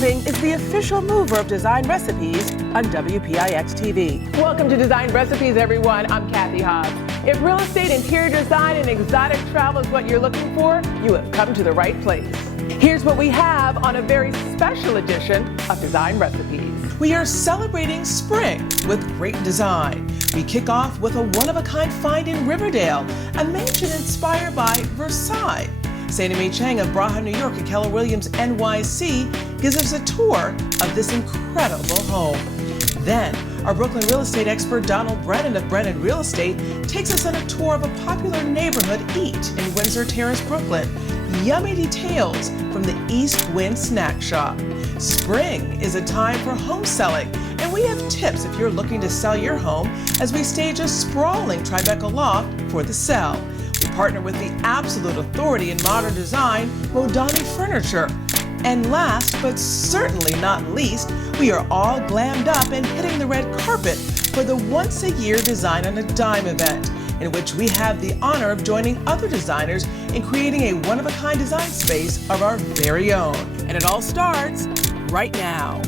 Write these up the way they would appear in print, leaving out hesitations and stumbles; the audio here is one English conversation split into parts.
Moving is the official mover of Design Recipes on WPIX TV. Welcome to Design Recipes, everyone. I'm Cathy Hobbs. If real estate, interior design, and exotic travel is what you're looking for, you have come to the right place. Here's what we have on a very special edition of Design Recipes. We are celebrating spring with great design. We kick off with a one-of-a-kind find in Riverdale, a mansion inspired by Versailles. Sadie Mae Cheng of Bracha, New York at Keller Williams NYC gives us a tour of this incredible home. Then, our Brooklyn real estate expert Donald Brennan of Brennan Real Estate takes us on a tour of a popular neighborhood eat in Windsor Terrace, Brooklyn. Yummy details from the East Wind Snack Shop. Spring is a time for home selling, and we have tips if you're looking to sell your home as we stage a sprawling TRIBECA loft for the sell. We partner with the absolute authority in modern design, Modiani Furniture. And last, but certainly not least, we are all glammed up and hitting the red carpet for the once-a-year Design on a Dime event, in which we have the honor of joining other designers in creating a one-of-a-kind design space of our very own. And it all starts right now.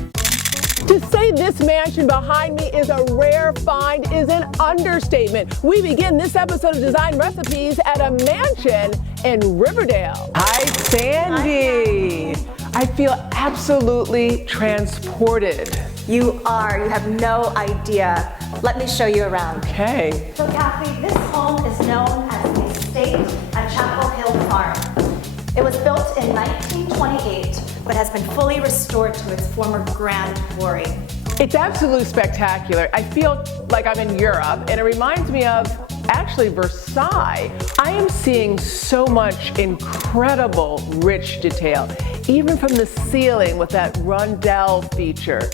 To say this mansion behind me is a rare find is an understatement. We begin this episode of Design Recipes at a mansion in Riverdale. Hi, Sandy. I feel absolutely transported. You are. You have no idea. Let me show you around. Okay. So, Cathy, this home is known as the estate at Chapel Hill Farm. It was built in 1928, but has been fully restored to its former grand glory. It's absolutely spectacular. I feel like I'm in Europe, and it reminds me of actually Versailles. I am seeing so much incredible rich detail, even from the ceiling with that rondelle feature.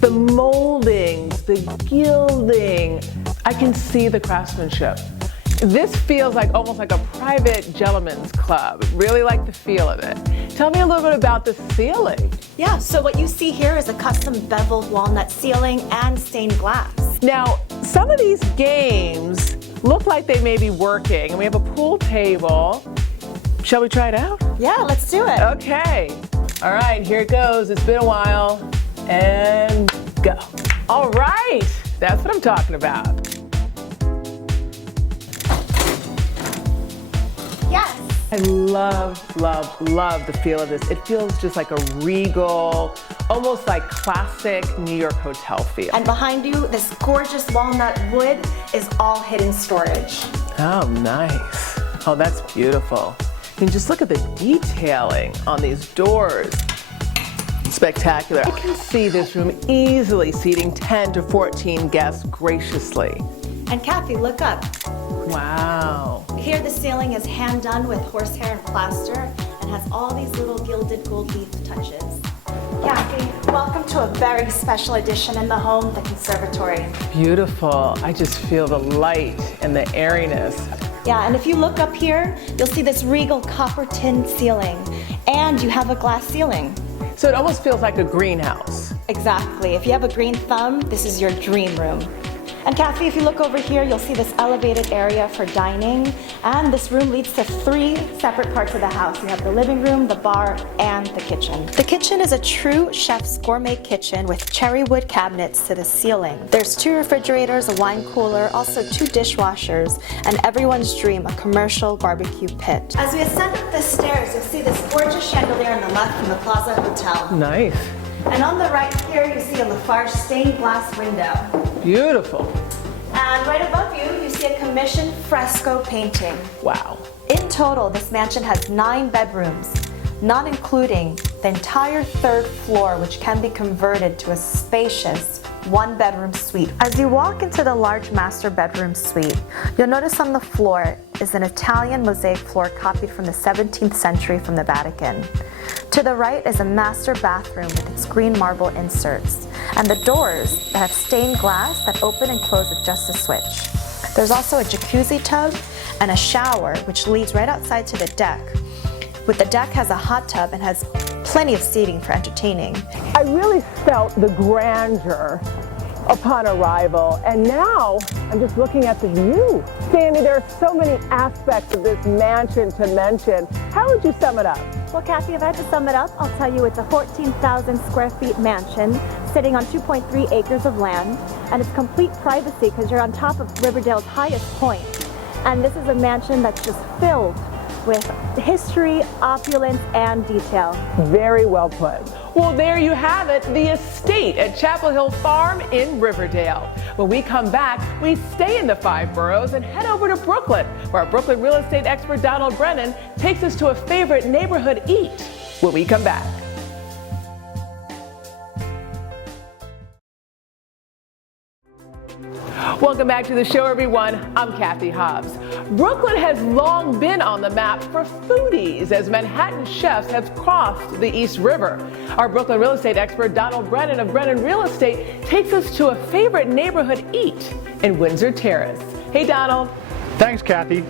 The moldings, the gilding, I can see the craftsmanship. This feels like almost like a private gentleman's club. Really like the feel of it. Tell me a little bit about the ceiling. Yeah, so what you see here is a custom beveled walnut ceiling and stained glass. Now, some of these games look like they may be working, and we have a pool table. Shall we try it out? Yeah, let's do it. Okay. All right, here it goes. It's been a while. And go. All right. That's what I'm talking about. Yes. I love, love, love the feel of this. It feels just like a regal, almost like classic New York hotel feel. And behind you, this gorgeous walnut wood is all hidden storage. Oh, nice. Oh, that's beautiful. And just look at the detailing on these doors. Spectacular. I can see this room easily seating 10 to 14 guests graciously. And Cathy, look up. Wow. Here the ceiling is hand done with horsehair and plaster and has all these little gilded gold leaf touches. Cathy, welcome to a very special addition in the home, the conservatory. Beautiful. I just feel the light and the airiness. Yeah, and if you look up here, you'll see this regal copper tin ceiling, and you have a glass ceiling. So it almost feels like a greenhouse. Exactly. If you have a green thumb, this is your dream room. And Cathy, if you look over here, you'll see this elevated area for dining, and this room leads to 3 separate parts of the house. You have the living room, the bar, and the kitchen. The kitchen is a true chef's gourmet kitchen with cherry wood cabinets to the ceiling. There's 2 refrigerators, a wine cooler, also 2 dishwashers, and everyone's dream, a commercial barbecue pit. As we ascend up the stairs, you'll see this gorgeous chandelier on the left from the Plaza Hotel. Nice. And on the right here, you see a Lafarge stained glass window. Beautiful. And right above you, you see a commissioned fresco painting. Wow. In total, this mansion has 9 bedrooms, not including the entire 3rd floor, which can be converted to a spacious 1-bedroom suite. As you walk into the large master bedroom suite, you'll notice on the floor is an Italian mosaic floor copied from the 17th century from the Vatican. To the right is a master bathroom with its green marble inserts, and the doors that have stained glass that open and close with just a switch. There's also a jacuzzi tub and a shower, which leads right outside to the deck. The deck has a hot tub and has plenty of seating for entertaining. I really felt the grandeur upon arrival, and now I'm just looking at the view. Sandy, there are so many aspects of this mansion to mention. How would you sum it up? Well, Kathy, if I had to sum it up, I'll tell you it's a 14,000 square feet mansion sitting on 2.3 acres of land, and it's complete privacy because you're on top of Riverdale's highest point. And this is a mansion that's just filled with history, opulence, and detail. Very well put. Well, there you have it, the estate at Chapel Hill Farm in Riverdale. When we come back, we stay in the 5 boroughs and head over to Brooklyn, where our Brooklyn real estate expert Donald Brennan takes us to a favorite neighborhood eat when we come back. Welcome back to the show, everyone. I'm Cathy Hobbs. Brooklyn has long been on the map for foodies as Manhattan chefs have crossed the East River. Our Brooklyn real estate expert Donald Brennan of Brennan Real Estate takes us to a favorite neighborhood eat in Windsor Terrace. Hey, Donald. Thanks, Kathy.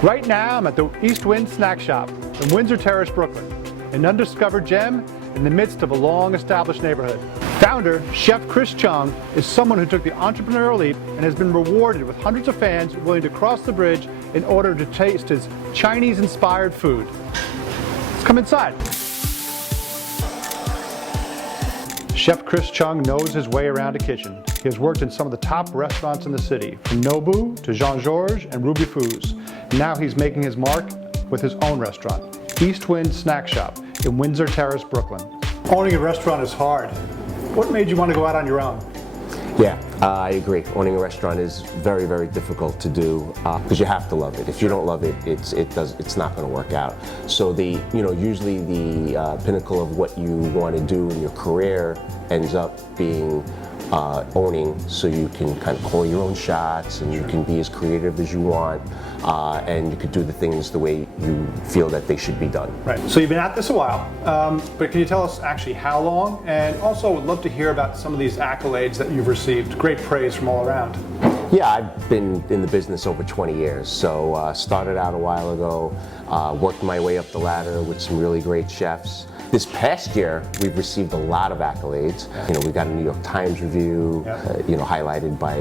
Right now, I'm at the East Wind Snack Shop in Windsor Terrace, Brooklyn, an undiscovered gem in the midst of a long-established neighborhood. Founder, Chef Cheng, is someone who took the entrepreneurial leap and has been rewarded with hundreds of fans willing to cross the bridge in order to taste his Chinese-inspired food. Let's come inside. Chef Cheng knows his way around a kitchen. He has worked in some of the top restaurants in the city, from Nobu to Jean-Georges and Ruby Foo's. Now he's making his mark with his own restaurant, East Wind Snack Shop in Windsor Terrace, Brooklyn. Owning a restaurant is hard. What made you want to go out on your own? Yeah, I agree. Owning a restaurant is very, very difficult to do because you have to love it. If you don't love it, it's not going to work out. So usually the pinnacle of what you want to do in your career ends up being owning, so you can kind of call your own shots and you can be as creative as you want, and you could do the things the way you feel that they should be done. Right, so you've been at this a while, but can you tell us actually how long? And also would love to hear about some of these accolades that you've received. Great praise from all around. Yeah, I've been in the business over 20 years, so started out a while ago, worked my way up the ladder with some really great chefs. This past year, we've received a lot of accolades. We got a New York Times review, highlighted by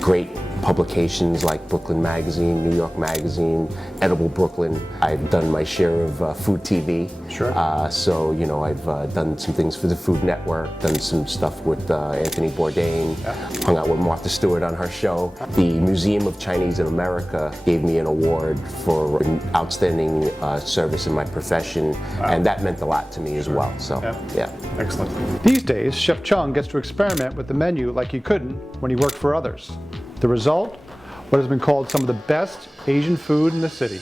great publications like Brooklyn Magazine, New York Magazine, Edible Brooklyn. I've done my share of food TV. Sure. So I've done some things for the Food Network, done some stuff with Anthony Bourdain, hung out with Martha Stewart on her show. The Museum of Chinese in America gave me an award for an outstanding service in my profession, and that meant a lot to me as well. So, yeah. Excellent. These days, Chef Cheng gets to experiment with the menu like he couldn't when he worked for others. The result? What has been called some of the best Asian food in the city.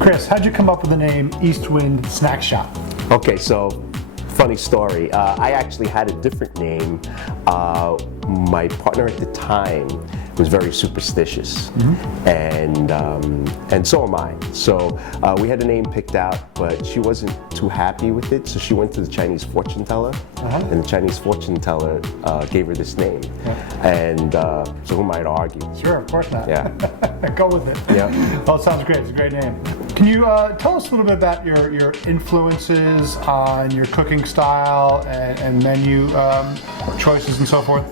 Chris, how'd you come up with the name East Wind Snack Shop? Okay, so funny story. I actually had a different name. My partner at the time was very superstitious, and so am I. So we had a name picked out, but she wasn't too happy with it, so she went to the Chinese fortune teller, and the Chinese fortune teller gave her this name. And so who am I to argue? Sure, of course not. Yeah. Go with it. Yeah. Well, it sounds great. It's a great name. Can you tell us a little bit about your influences on your cooking style and menu choices and so forth?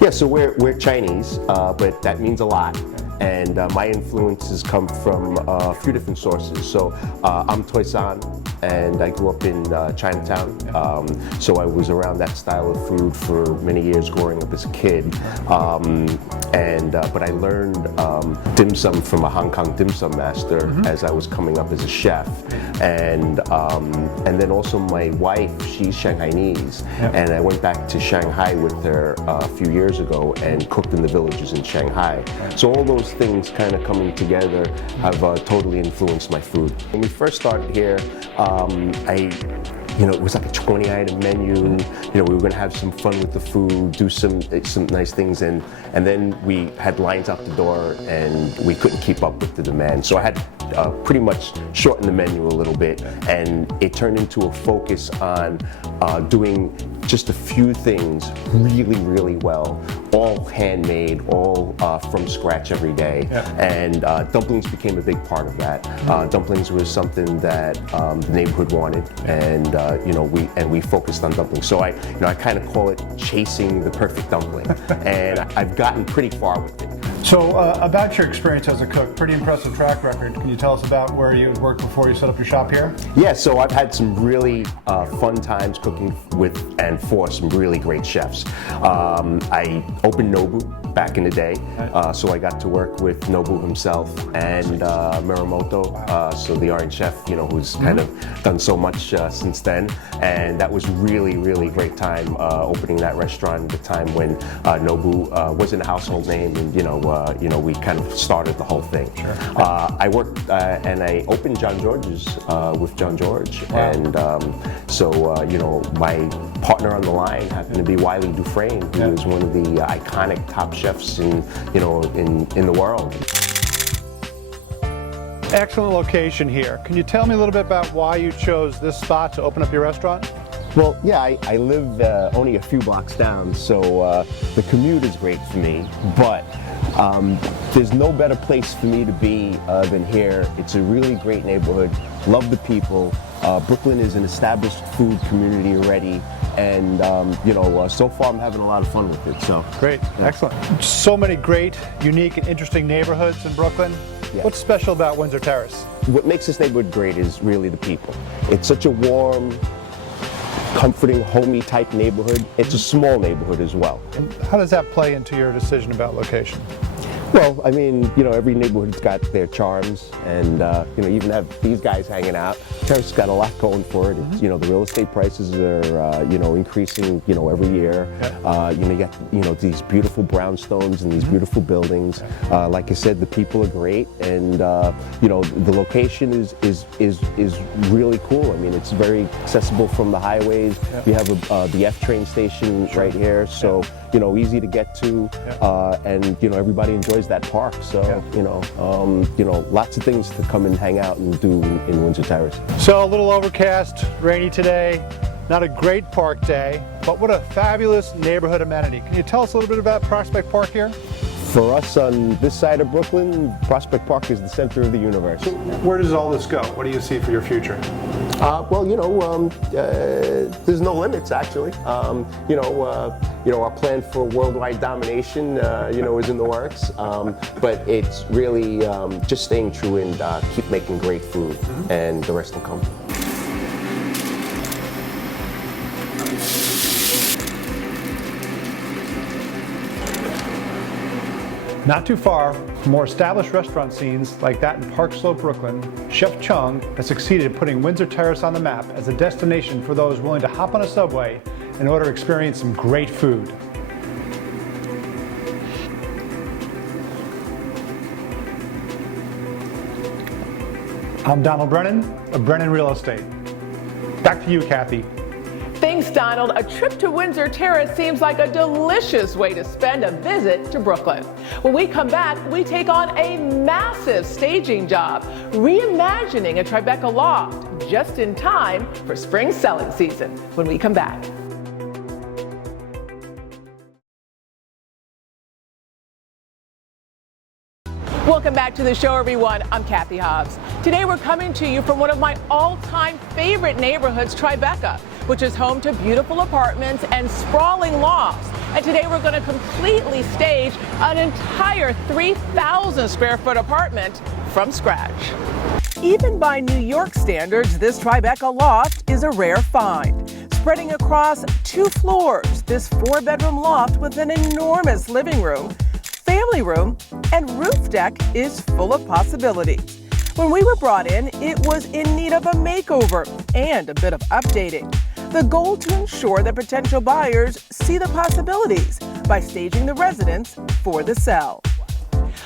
Yeah, so we're Chinese, but that means a lot. And my influences come from a few different sources. So I'm Toisan, and I grew up in Chinatown. So I was around that style of food for many years growing up as a kid. But I learned dim sum from a Hong Kong dim sum master as I was coming up as a chef. And then also my wife, she's Shanghainese, and I went back to Shanghai with her a few years ago and cooked in the villages in Shanghai. So all those things kind of coming together have totally influenced my food. When we first started here, it was like a 20-item menu. We were going to have some fun with the food, do some nice things, and then we had lines out the door, and we couldn't keep up with the demand. So I had pretty much shorten the menu a little bit, and it turned into a focus on doing just a few things really, really well, all handmade, all from scratch every day. And dumplings became a big part of that. Dumplings was something that the neighborhood wanted, and we focused on dumplings. So I kind of call it chasing the perfect dumpling, and I've gotten pretty far with it. So about your experience as a cook, pretty impressive track record. Can you tell us about where you had worked before you set up your shop here? Yeah, so I've had some really fun times cooking with and for some really great chefs. I opened Nobu back in the day, so I got to work with Nobu himself and Muramoto, so the Orange chef, you know, who's kind of done so much since then, and that was really, really great time opening that restaurant at the time when Nobu wasn't a household name, and we kind of started the whole thing. Sure. I worked and I opened John George's with John George, and my partner on the line happened to be Wiley Dufresne, who was one of the iconic top chefs in the world. Excellent location here. Can you tell me a little bit about why you chose this spot to open up your restaurant? Well, yeah, I live only a few blocks down, so the commute is great for me, but there's no better place for me to be than here. It's a really great neighborhood, love the people. Brooklyn is an established food community already, and so far I'm having a lot of fun with it. So great, excellent. So many great, unique, and interesting neighborhoods in Brooklyn. Yeah. What's special about Windsor Terrace? What makes this neighborhood great is really the people. It's such a warm, comforting, homey type neighborhood. It's a small neighborhood as well. And how does that play into your decision about location? Well, I mean, every neighborhood's got their charms, and you even have these guys hanging out. Terrace got a lot going for it. It's, the real estate prices are, increasing, every year. Yeah. You got, these beautiful brownstones and these beautiful buildings. Like I said, the people are great, and the location is really cool. I mean, it's very accessible from the highways. Yeah. You have the F train station right here, so easy to get to, and everybody enjoys that park. So lots of things to come and hang out and do in Windsor Terrace. So a little overcast, rainy today, not a great park day, but what a fabulous neighborhood amenity. Can you tell us a little bit about Prospect Park here? For us on this side of Brooklyn, Prospect Park is the center of the universe. So where does all this go? What do you see for your future? There's no limits actually. Our plan for worldwide domination, is in the works. But it's really just staying true and keep making great food, and the rest will come. Not too far from more established restaurant scenes like that in Park Slope, Brooklyn, Chef Cheng has succeeded in putting Windsor Terrace on the map as a destination for those willing to hop on a subway in order to experience some great food. I'm Donald Brennan of Brennan Real Estate. Back to you, Kathy. Thanks, Donald. A trip to Windsor Terrace seems like a delicious way to spend a visit to Brooklyn. When we come back, we take on a massive staging job, reimagining a TRIBECA loft just in time for spring selling season when we come back. Welcome back to the show, everyone. I'm Cathy Hobbs. Today we're coming to you from one of my all-time favorite neighborhoods, TRIBECA, which is home to beautiful apartments and sprawling lofts. And today we're going to completely stage an entire 3,000 square foot apartment from scratch. Even by New York standards, this TRIBECA loft is a rare find. Spreading across 2 floors, this 4-bedroom loft with an enormous living room, family room, and roof deck is full of possibilities. When we were brought in, it was in need of a makeover and a bit of updating. The goal to ensure that potential buyers see the possibilities by staging the residence for the sell.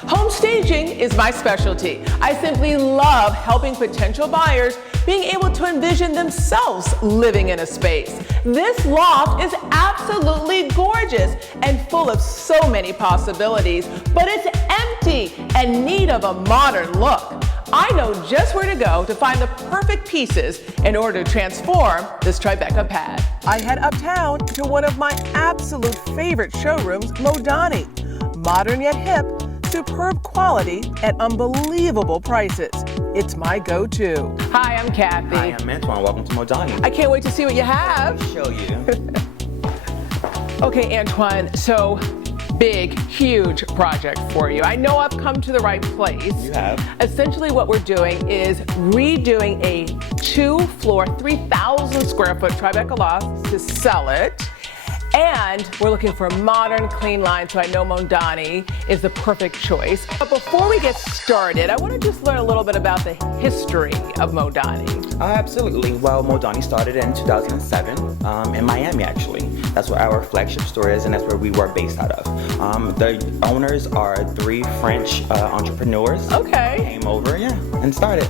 Home staging is my specialty. I simply love helping potential buyers being able to envision themselves living in a space. This loft is absolutely gorgeous and full of so many possibilities, but it's empty and in need of a modern look. I know just where to go to find the perfect pieces in order to transform this TRIBECA pad. I head uptown to one of my absolute favorite showrooms, Modiani. Modern yet hip, superb quality at unbelievable prices. It's my go-to. Hi, I'm Kathy. Hi, I'm Antoine. Welcome to Modiani. I can't wait to see what you have. Let me show you. Okay, Antoine, so big, huge project for you. I know I've come to the right place. You have. Essentially what we're doing is redoing a 2-floor, 3,000 square foot TRIBECA loft to sell it. And we're looking for a modern, clean line, so I know Modiani is the perfect choice. But before we get started, I want to just learn a little bit about the history of Modiani. Absolutely. Well, Modiani started in 2007 in Miami, actually. That's where our flagship store is, and that's where we were based out of. The owners are 3 French entrepreneurs. Okay. Came over, yeah, and started.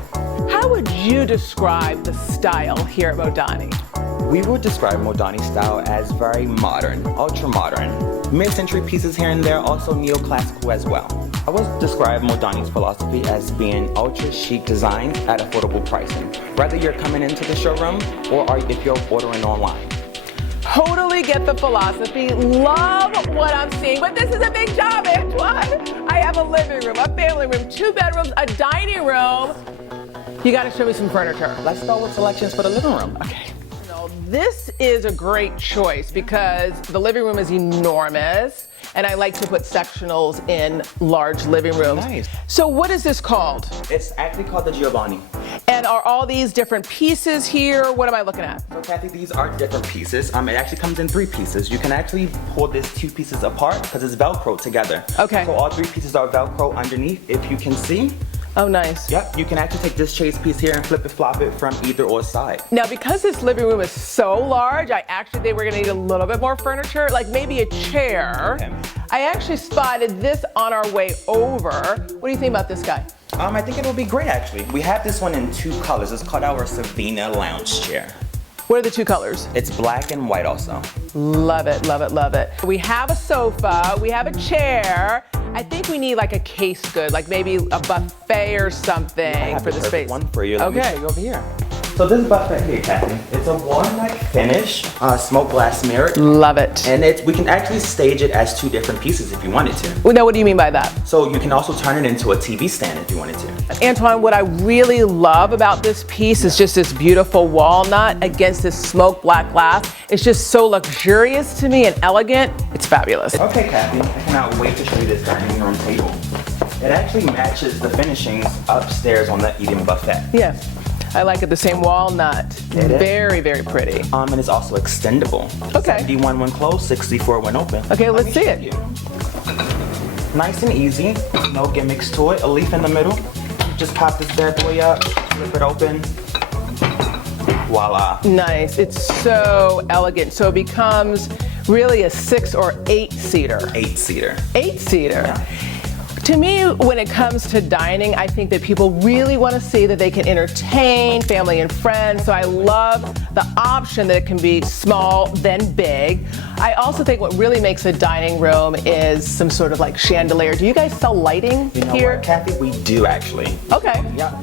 How would you describe the style here at Modiani? We would describe Modiani's style as very modern, ultra-modern. Mid-century pieces here and there, also neoclassical as well. I would describe Modiani's philosophy as being ultra-chic designs at affordable pricing, whether you're coming into the showroom or if you're ordering online. Totally get the philosophy, love what I'm seeing, but this is a big job, Antoine. I have a living room, a family room, 2 bedrooms, a dining room. You gotta show me some furniture. Let's start with selections for the living room. Okay. This is a great choice because the living room is enormous and I like to put sectionals in large living rooms. Nice. So what is this called? It's actually called the GIOVANI. And are all these different pieces here? What am I looking at? So Kathy, these are different pieces. It actually comes in 3 pieces. You can actually pull these 2 pieces apart because it's Velcro together. Okay. So all 3 pieces are Velcro underneath, if you can see. Oh, nice. Yep, you can actually take this chase piece here and flip it, flop it from either or side. Now, because this living room is so large, I actually think we're gonna need a little bit more furniture, like maybe a chair. Okay. I actually spotted this on our way over. What do you think about this guy? I think it will be great, actually. We have this one in 2 colors. It's called our SAVINA lounge chair. What are the 2 colors? It's black and white also. Love it, love it, love it. We have a sofa, we have a chair. I think we need like a case good, like maybe a buffet or something for the space. One for you. Let me Okay. show you over here. So this buffet here, Kathy, it's a walnut finish, smoked glass mirror. Love it. And we can actually stage it as 2 different pieces if you wanted to. Well, now, what do you mean by that? So you can also turn it into a TV stand if you wanted to. Antoine, what I really love about this piece is just this beautiful walnut against this smoked black glass. It's just so luxurious to me and elegant. It's fabulous. Okay, Kathy, I cannot wait to show you this dining room table. It actually matches the finishings upstairs on the eating buffet. Yeah, I like it, the same walnut. It is. Very, very pretty. And it's also extendable. Okay. 71 when closed, 64 when open. Okay, Let let's me see show it. you. Nice and easy, no gimmicks to it. A leaf in the middle. Just pop this bad boy up, flip it open. Voila. Nice, it's so elegant. So it becomes really a 6 or 8 seater. 8-seater. 8 seater. Yeah. To me, when it comes to dining, I think that people really want to see that they can entertain family and friends. So I love the option that it can be small, then big. I also think what really makes a dining room is some sort of like chandelier. Do you guys sell lighting You know here? what, Kathy? We do actually. Okay, Yeah.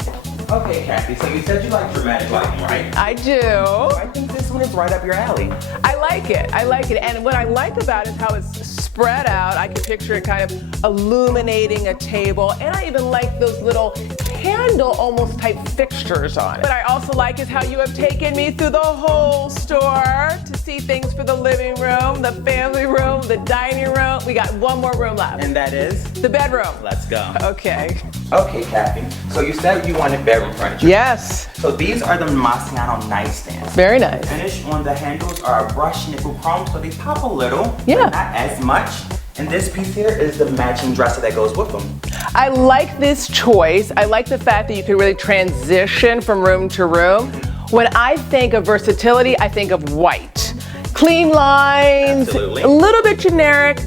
Okay, Kathy, so you said you like dramatic lighting, right? I do. I think this one is right up your alley. I like it, I like it. And what I like about it is how it's spread out. I can picture it kind of illuminating a table. And I even like those little candle almost type fixtures on it. What I also like is how you have taken me through the whole store to see things for the living room, the family room, the dining room. We got one more room left. And that is? The bedroom. Let's go. Okay. Okay, Kathy. So you said you wanted bedroom furniture. Yes. So these are the Modiani nightstands. Very nice. Finish on the handles are brushed nickel chrome, so they pop a little, Yeah. but not as much. And this piece here is the matching dresser that goes with them. I like this choice. I like the fact that you can really transition from room to room. When I think of versatility, I think of white. Clean lines, Absolutely. a little bit generic.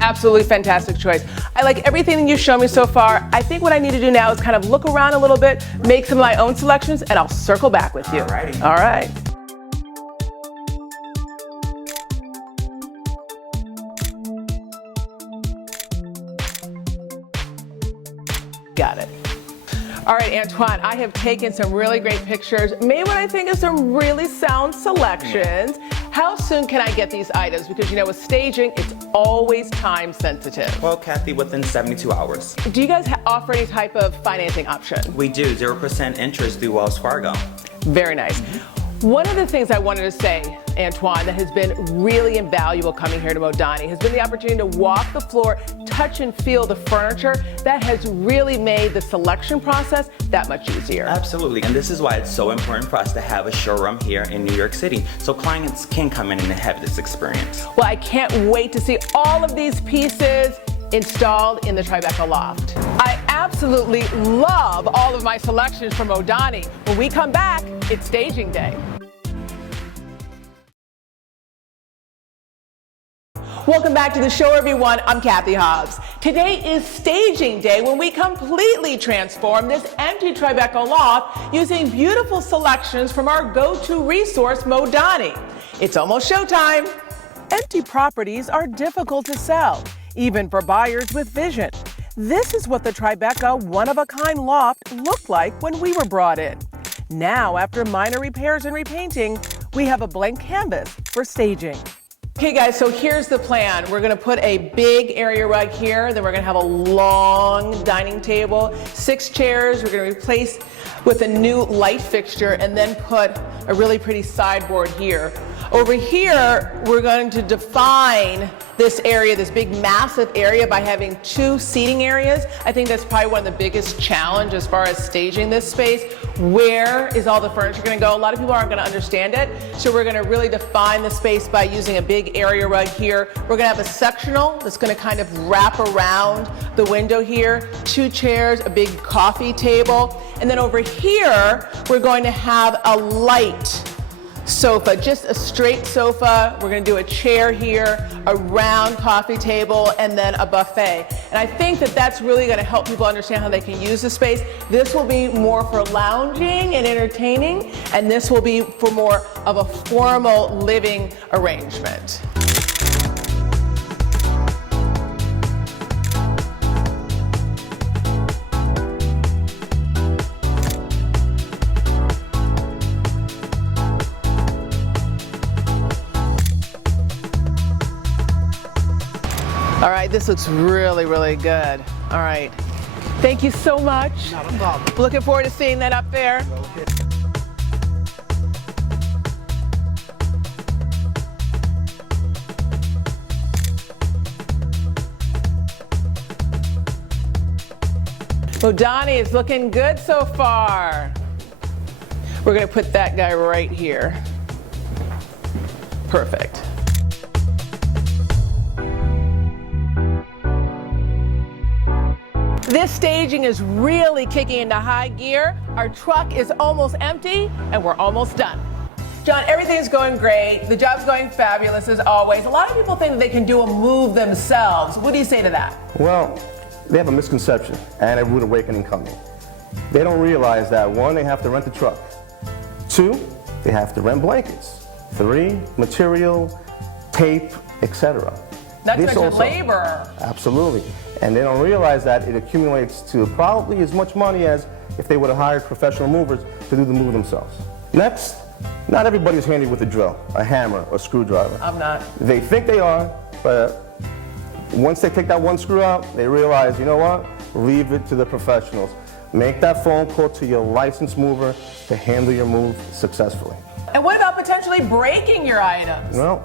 Absolutely fantastic choice. I like everything that you've shown me so far. I think what I need to do now is kind of look around a little bit, make some of my own selections, and I'll circle back with you. Alrighty. All right. Got it. All right, Antoine, I have taken some really great pictures, made what I think is some really sound selections. How soon can I get these items? Because you know, with staging, it's always time sensitive. Well, Kathy, within 72 hours. Do you guys offer any type of financing option? We do 0% interest through Wells Fargo. Very nice. One of the things I wanted to say, Antoine, that has been really invaluable coming here to Modiani has been the opportunity to walk the floor, touch and feel the furniture. That has really made the selection process that much easier. Absolutely, and this is why it's so important for us to have a showroom here in New York City so clients can come in and have this experience. Well, I can't wait to see all of these pieces installed in the TRIBECA loft. I absolutely love all of my selections from Modiani. When we come back, it's staging day. Welcome back to the show, everyone. I'm Cathy Hobbs. Today is staging day when we completely transform this empty TRIBECA loft using beautiful selections from our go-to resource, Modiani. It's almost showtime. Empty properties are difficult to sell, even for buyers with vision. This is what the TRIBECA one-of-a-kind loft looked like when we were brought in. Now, after minor repairs and repainting, we have a blank canvas for staging. Okay guys, so here's the plan. We're gonna put a big area rug here, then we're gonna have a long dining table, 6 chairs, we're gonna replace with a new light fixture and then put a really pretty sideboard here. Over here, we're going to define this area, this big massive area, by having 2 seating areas. I think that's probably one of the biggest challenges as far as staging this space. Where is all the furniture gonna go? A lot of people aren't gonna understand it. So we're gonna really define the space by using a big area rug here. We're gonna have a sectional that's gonna kind of wrap around the window here, 2 chairs, a big coffee table. And then over here, we're going to have a light sofa, just a straight sofa. We're going to do a chair here, a round coffee table, and then a buffet. And I think that that's really going to help people understand how they can use the space. This will be more for lounging and entertaining, and this will be for more of a formal living arrangement. All right, this looks really, really good. All right. Thank you so much. Not a problem. Looking forward to seeing that up there. Okay. Modiani is looking good so far. We're gonna put that guy right here. Perfect. This staging is really kicking into high gear. Our truck is almost empty and we're almost done. John, everything's going great. The job's going fabulous as always. A lot of people think that they can do a move themselves. What do you say to that? Well, they have a misconception and a rude awakening coming. They don't realize that 1, they have to rent the truck. 2, they have to rent blankets. 3, material, tape, etc. Not to mention labor. Absolutely. And they don't realize that it accumulates to probably as much money as if they would have hired professional movers to do the move themselves. Next, not everybody's handy with a drill, a hammer, or screwdriver. I'm not. They think they are, but once they take that one screw out, they realize, you know what? Leave it to the professionals. Make that phone call to your licensed mover to handle your move successfully. And what about potentially breaking your items? Well,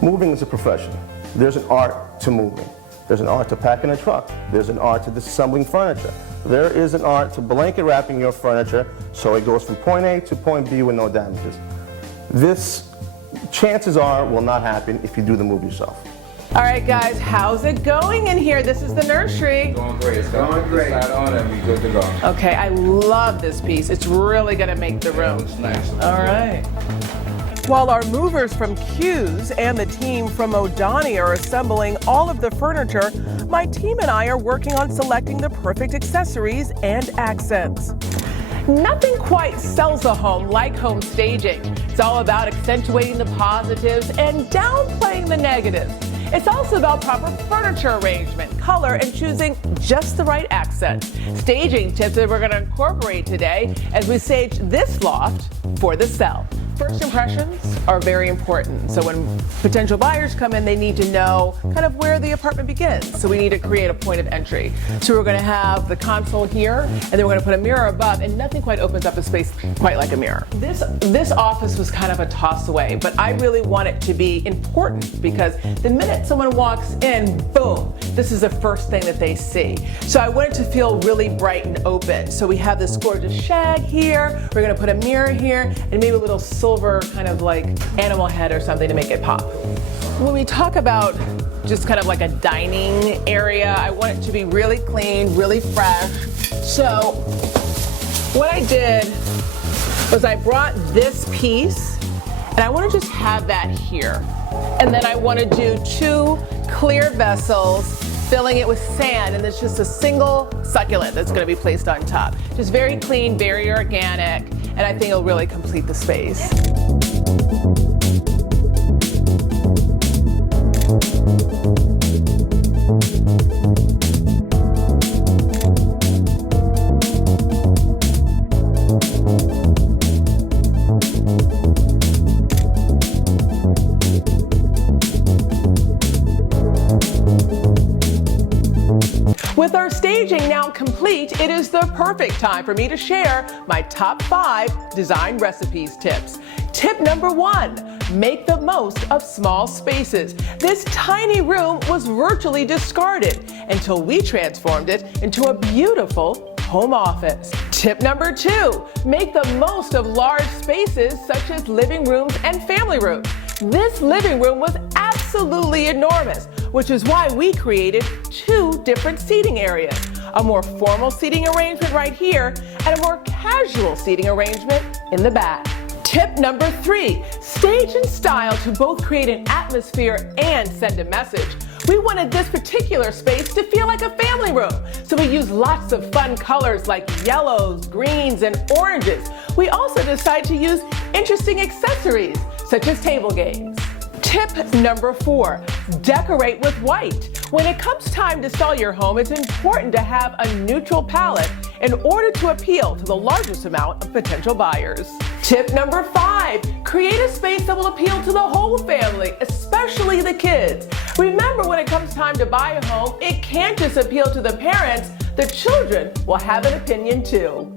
moving is a profession. There's an art to moving. There's an art to packing a truck. There's an art to disassembling furniture. There is an art to blanket wrapping your furniture so it goes from point A to point B with no damages. This, chances are, will not happen if you do the move yourself. All right, guys, how's it going in here? This is the nursery. Going great. It's going great. On and we good to go. Okay, I love this piece. It's really gonna make the room. It's nice. All right. While our movers from Q's and the team from Modiani are assembling all of the furniture, my team and I are working on selecting the perfect accessories and accents. Nothing quite sells a home like home staging. It's all about accentuating the positives and downplaying the negatives. It's also about proper furniture arrangement, color, and choosing just the right accents. Staging tips that we're going to incorporate today as we stage this loft for the sell. First impressions are very important. So when potential buyers come in, they need to know kind of where the apartment begins. So we need to create a point of entry. So we're going to have the console here, and then we're going to put a mirror above, and nothing quite opens up a space quite like a mirror. This office was kind of a toss away, but I really want it to be important because the minute someone walks in, boom, this is the first thing that they see. So I want it to feel really bright and open. So we have this gorgeous shag here, we're going to put a mirror here, and maybe a little silver kind of like animal head or something to make it pop. When we talk about just kind of like a dining area, I want it to be really clean, really fresh. So what I did was I brought this piece and I want to just have that here. And then I want to do 2 clear vessels, filling it with sand, and there's just a single succulent that's going to be placed on top. Just very clean, very organic, and I think it'll really complete the space. With our staging now complete, it is the perfect time for me to share my top 5 design recipes tips. Tip number 1, make the most of small spaces. This tiny room was virtually discarded until we transformed it into a beautiful home office. Tip number 2, make the most of large spaces such as living rooms and family rooms. This living room was absolutely enormous, which is why we created 2 different seating areas. A more formal seating arrangement right here and a more casual seating arrangement in the back. Tip number 3, stage in style to both create an atmosphere and send a message. We wanted this particular space to feel like a family room, so we used lots of fun colors like yellows, greens, and oranges. We also decided to use interesting accessories, such as table games. Tip number 4, decorate with white. When it comes time to sell your home, it's important to have a neutral palette in order to appeal to the largest amount of potential buyers. Tip number 5, create a space that will appeal to the whole family, especially the kids. Remember, when it comes time to buy a home, it can't just appeal to the parents. The children will have an opinion too.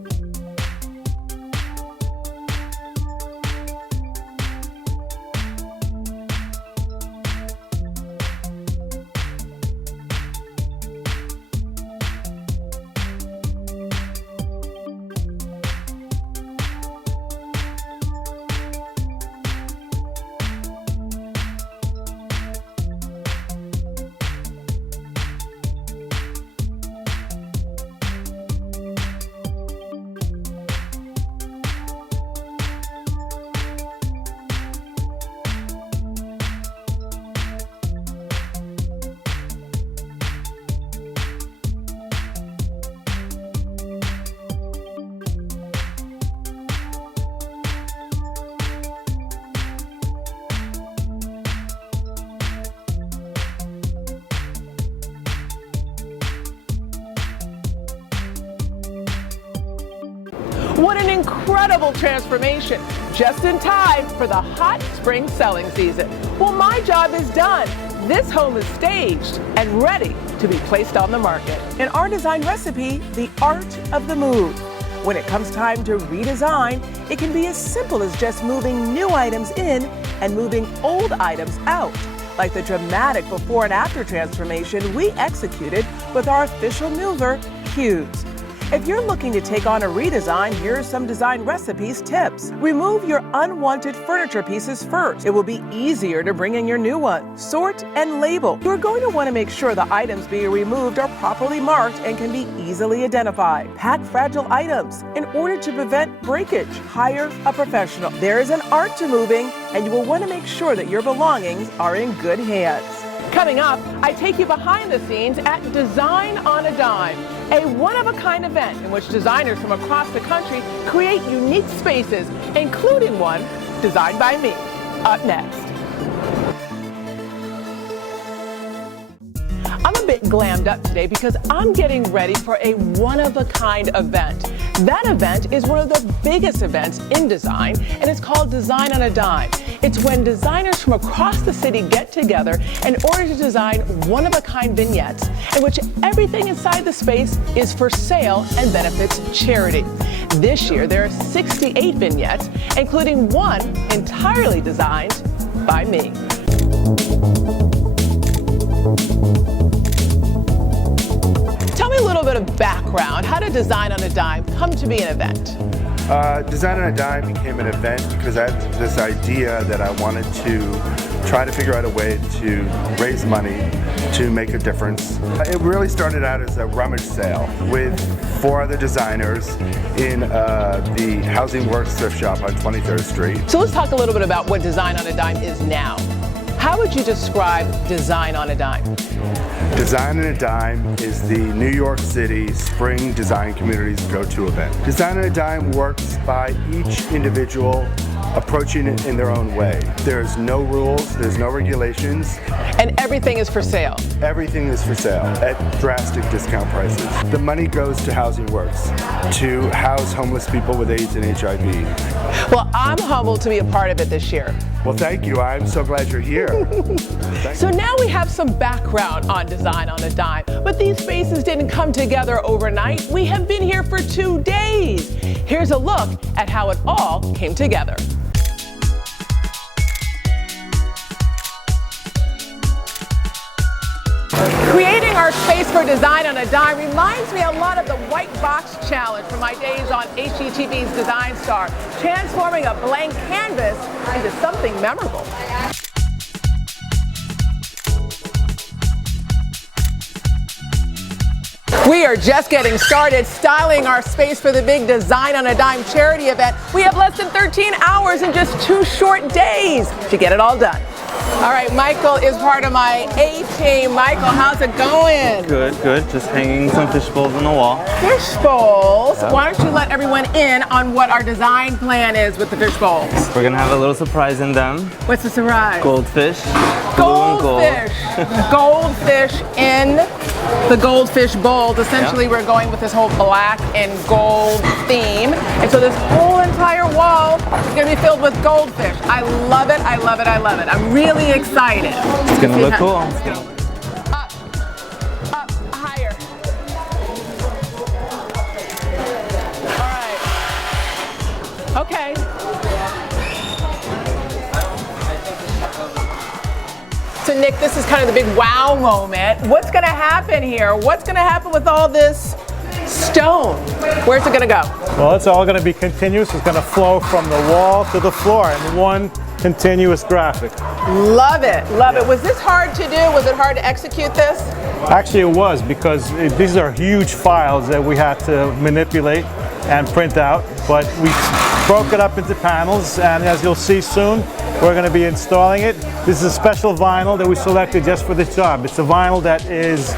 What an incredible transformation, just in time for the hot spring selling season. Well, my job is done. This home is staged and ready to be placed on the market. In our design recipe, the art of the move. When it comes time to redesign, it can be as simple as just moving new items in and moving old items out, like the dramatic before and after transformation we executed with our official mover, Cubes. If you're looking to take on a redesign, here are some design recipes tips. Remove your unwanted furniture pieces first. It will be easier to bring in your new one. Sort and label. You're going to want to make sure the items being removed are properly marked and can be easily identified. Pack fragile items in order to prevent breakage. Hire a professional. There is an art to moving, and you will want to make sure that your belongings are in good hands. Coming up, I take you behind the scenes at Design on a Dime, a one-of-a-kind event in which designers from across the country create unique spaces, including one designed by me. Up next. I'm I'm a bit glammed up today because I'm getting ready for a one-of-a-kind event. That event is one of the biggest events in design, and it's called Design on a Dime. It's when designers from across the city get together in order to design one-of-a-kind vignettes in which everything inside the space is for sale and benefits charity. This year, there are 68 vignettes, including one entirely designed by me. Tell me a little bit of background. How did Design on a Dime come to be an event? Design on a Dime became an event because I had this idea that I wanted to try to figure out a way to raise money to make a difference. It really started out as a rummage sale with 4 other designers in the Housing Works thrift shop on 23rd Street. So let's talk a little bit about what Design on a Dime is now. How would you describe Design on a Dime? Design on a Dime is the New York City spring design community's go-to event. Design on a Dime works by each individual approaching it in their own way. There's no rules, there's no regulations. And everything is for sale? Everything is for sale at drastic discount prices. The money goes to Housing Works to house homeless people with AIDS and HIV. Well, I'm humbled to be a part of it this year. Well, thank you. I'm so glad you're here. So now we have some background on Design on a Dime, but these spaces didn't come together overnight. We have been here for 2 days. Here's a look at how it all came together. Creating our space for Design on a Dime reminds me a lot of the White Box Challenge from my days on HGTV's Design Star, transforming a blank canvas into something memorable. We are just getting started styling our space for the big Design on a Dime charity event. We have less than 13 hours and just 2 short days to get it all done. All right, Michael is part of my A-team. Michael, how's it going? Good, good. Just hanging some fish bowls on the wall. Fish bowls? Yeah. Why don't you let everyone in on what our design plan is with the fish bowls? We're going to have a little surprise in them. What's the surprise? Goldfish. Goldfish. Goldfish in the goldfish bowls. Essentially, we're going with this whole black and gold theme. And so this whole entire wall is going to be filled with goldfish. I love it, I love it, I love it. I'm really excited. It's going to look cool. Up, higher. All right. Okay. So Nick, this is kind of the big wow moment. What's going to happen here? What's going to happen with all this stone? Where's it going to go? Well, it's all going to be continuous. It's going to flow from the wall to the floor in one continuous graphic. Love it, love it. Was this hard to do? Was it hard to execute this? Actually, it was, because these are huge files that we had to manipulate and print out, but we broke it up into panels, and as you'll see soon, we're going to be installing it. This is a special vinyl that we selected just for this job. It's a vinyl that is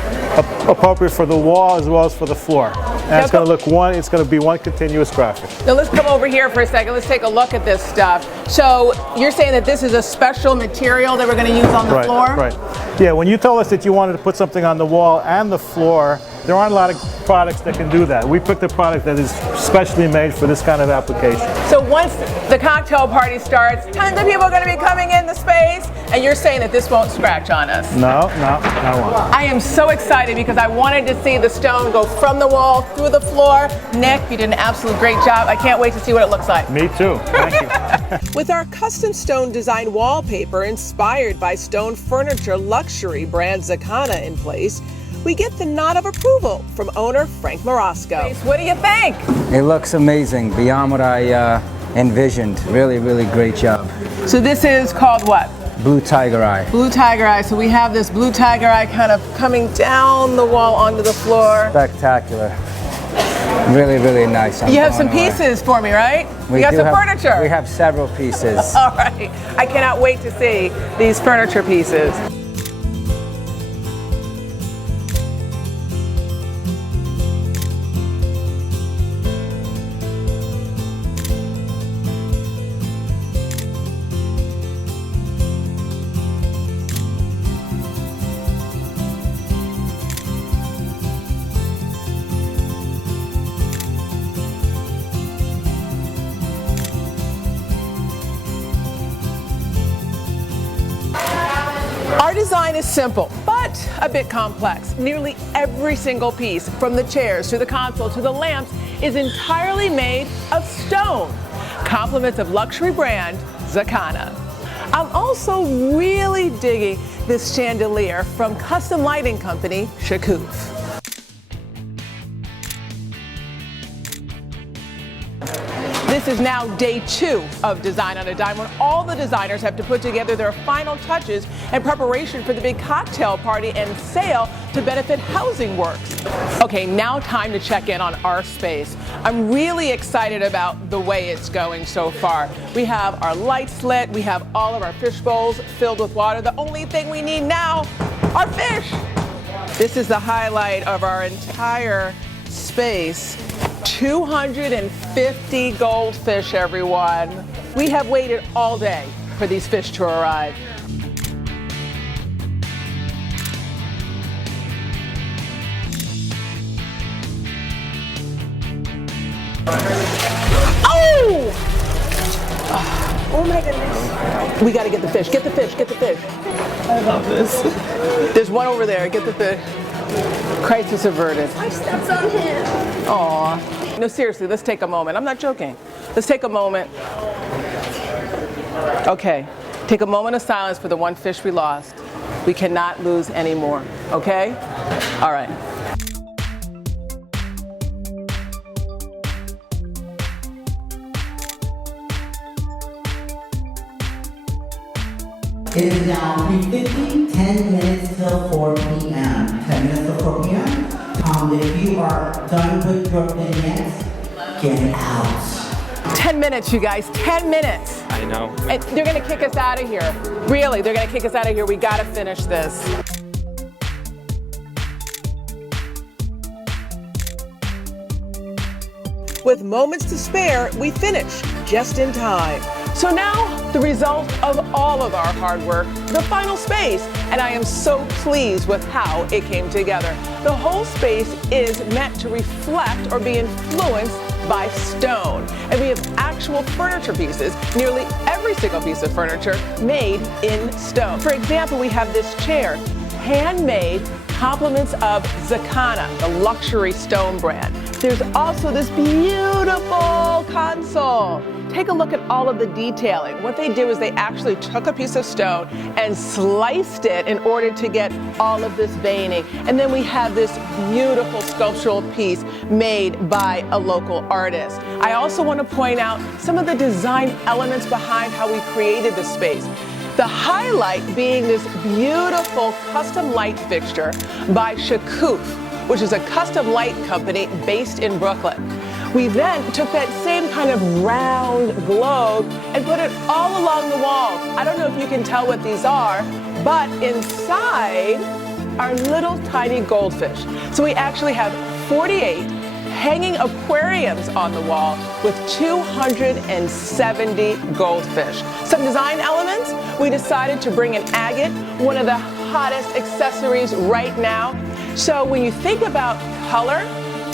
appropriate for the wall as well as for the floor. And it's going to be one continuous graphic. Now let's come over here for a second. Let's take a look at this stuff. So you're saying that this is a special material that we're going to use on the floor? Right. Yeah, when you told us that you wanted to put something on the wall and the floor, there aren't a lot of products that can do that. We picked a product that is specially made for this kind of application. So once the cocktail party starts, tons of people are going to be coming in the space, and you're saying that this won't scratch on us? No, I won't. I am so excited because I wanted to see the stone go from the wall through the floor. Nick, you did an absolute great job. I can't wait to see what it looks like. Me too. Thank you. With our custom stone design wallpaper inspired by stone furniture luxury brand Zakana in place, we get the nod of approval from owner Frank Morosco. What do you think? It looks amazing, beyond what I envisioned. Really, really great job. So this is called what? Blue Tiger Eye. Blue Tiger Eye. So we have this blue tiger eye kind of coming down the wall onto the floor. Spectacular. Really, really nice. You have some pieces for me, right? We got some furniture. We have several pieces. All right. I cannot wait to see these furniture pieces. Our design is simple, but a bit complex. Nearly every single piece, from the chairs to the console to the lamps, is entirely made of stone. Compliments of luxury brand SAVINA. I'm also really digging this chandelier from custom lighting company Shakoof. This is now day 2 of Design on a Dime, when all the designers have to put together their final touches in preparation for the big cocktail party and sale to benefit Housing Works. Okay, now time to check in on our space. I'm really excited about the way it's going so far. We have our lights lit, we have all of our fish bowls filled with water. The only thing we need now are fish. This is the highlight of our entire space. 250 goldfish, everyone. We have waited all day for these fish to arrive. Oh! Oh my goodness. We gotta get the fish. Get the fish, get the fish. I love this. There's one over there. Get the fish. Crisis averted. I stepped on him. Aw. No, seriously, let's take a moment. I'm not joking. Let's take a moment. Okay. Take a moment of silence for the one fish we lost. We cannot lose any more. Okay? All right. It is now 3:50, 10 minutes till 4 p.m. 10 minutes till 4 p.m. If you are done with your vignettes, get out. 10 minutes, you guys. 10 minutes. I know. And they're going to kick us out of here. Really, they're going to kick us out of here. We got to finish this. With moments to spare, we finish just in time. So now, the result of all of our hard work, the final space, and I am so pleased with how it came together. The whole space is meant to reflect or be influenced by stone, and we have actual furniture pieces, nearly every single piece of furniture made in stone. For example, we have this chair, handmade, compliments of SAVINA, the luxury stone brand. There's also this beautiful console. Take a look at all of the detailing. What they do is they actually took a piece of stone and sliced it in order to get all of this veining. And then we have this beautiful sculptural piece made by a local artist. I also want to point out some of the design elements behind how we created the space. The highlight being this beautiful custom light fixture by Shakoof, which is a custom light company based in Brooklyn. We then took that same kind of round globe and put it all along the walls. I don't know if you can tell what these are, but inside are little tiny goldfish. So we actually have 48 hanging aquariums on the wall with 270 goldfish. Some design elements, we decided to bring in agate, one of the hottest accessories right now. So when you think about color,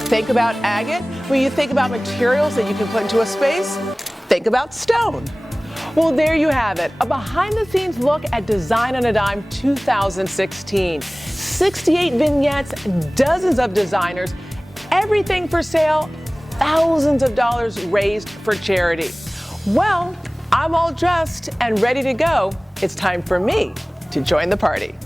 think about agate. When you think about materials that you can put into a space, think about stone. Well, there you have it, a behind-the-scenes look at Design on a Dime 2016. 68 vignettes, dozens of designers, everything for sale, thousands of dollars raised for charity. Well, I'm all dressed and ready to go. It's time for me to join the party.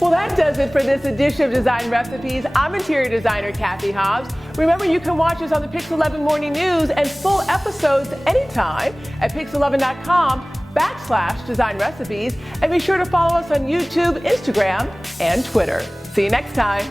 Well, that does it for this edition of Design Recipes. I'm Interior Designer Cathy Hobbs. Remember, you can watch us on the Pix 11 Morning News and full episodes anytime at pix11.com/Design Recipes. And be sure to follow us on YouTube, Instagram, and Twitter. See you next time.